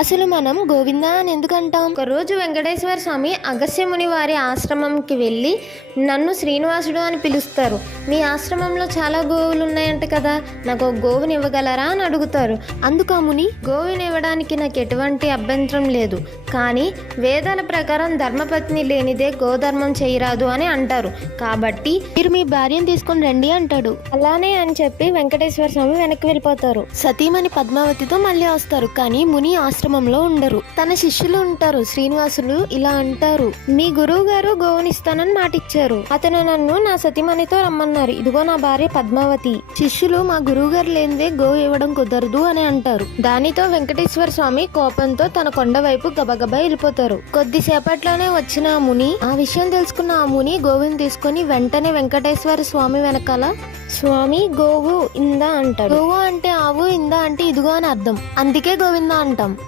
అసలు మనం గోవింద అని ఎందుకు అంటాం? ఒకరోజు వెంకటేశ్వర స్వామి అగస్త్యముని వారి ఆశ్రమంకి వెళ్ళి నన్ను శ్రీనివాసుడు అని పిలుస్తారు. మీ ఆశ్రమంలో చాలా గోవులు ఉన్నాయంట కదా, నాకు ఒక గోవుని ఇవ్వగలరా అని అడుగుతారు. అందుకు ఆ ముని, గోవుని ఇవ్వడానికి నాకు ఎటువంటి అభ్యంతరం లేదు, కానీ వేదాల ప్రకారం ధర్మపత్ని లేనిదే గోధర్మం చేయరాదు అని అంటారు, కాబట్టి మీరు మీ భార్యను తీసుకొని రండి అంటాడు. అలానే అని చెప్పి వెంకటేశ్వర స్వామి వెనక్కి వెళ్ళిపోతారు. సతీమణి పద్మావతితో మళ్ళీ వస్తారు, కానీ ముని ఆశ్రమంలో ఉండరు. తన శిష్యులు ఉంటారు. శ్రీనివాసులు ఇలా అంటారు, మీ గురువు గారు గోవునిస్తానని మాటిచ్చారు, అతను నన్ను నా సతీమణితో రమ్మన్నారు, ఇదిగో నా భార్య పద్మావతి. శిష్యులు మా గురువు గారు లేనిదే గోవు ఇవ్వడం కుదరదు అని అంటారు. దానితో వెంకటేశ్వర స్వామి కోపంతో తన కొండ వైపు గబగబా వెళ్ళిపోతారు. కొద్దిసేపట్లోనే వచ్చిన ఆ ముని, ఆ విషయం తెలుసుకున్న ఆ ముని గోవుని తీసుకొని వెంటనే వెంకటేశ్వర స్వామి వెనకాల, స్వామి గోవు ఇందా అంటాడు. గోవు అంటే ఆవు, ఇందా అంటే ఇదిగో అని అర్థం, అందుకే గోవింద అంటాం.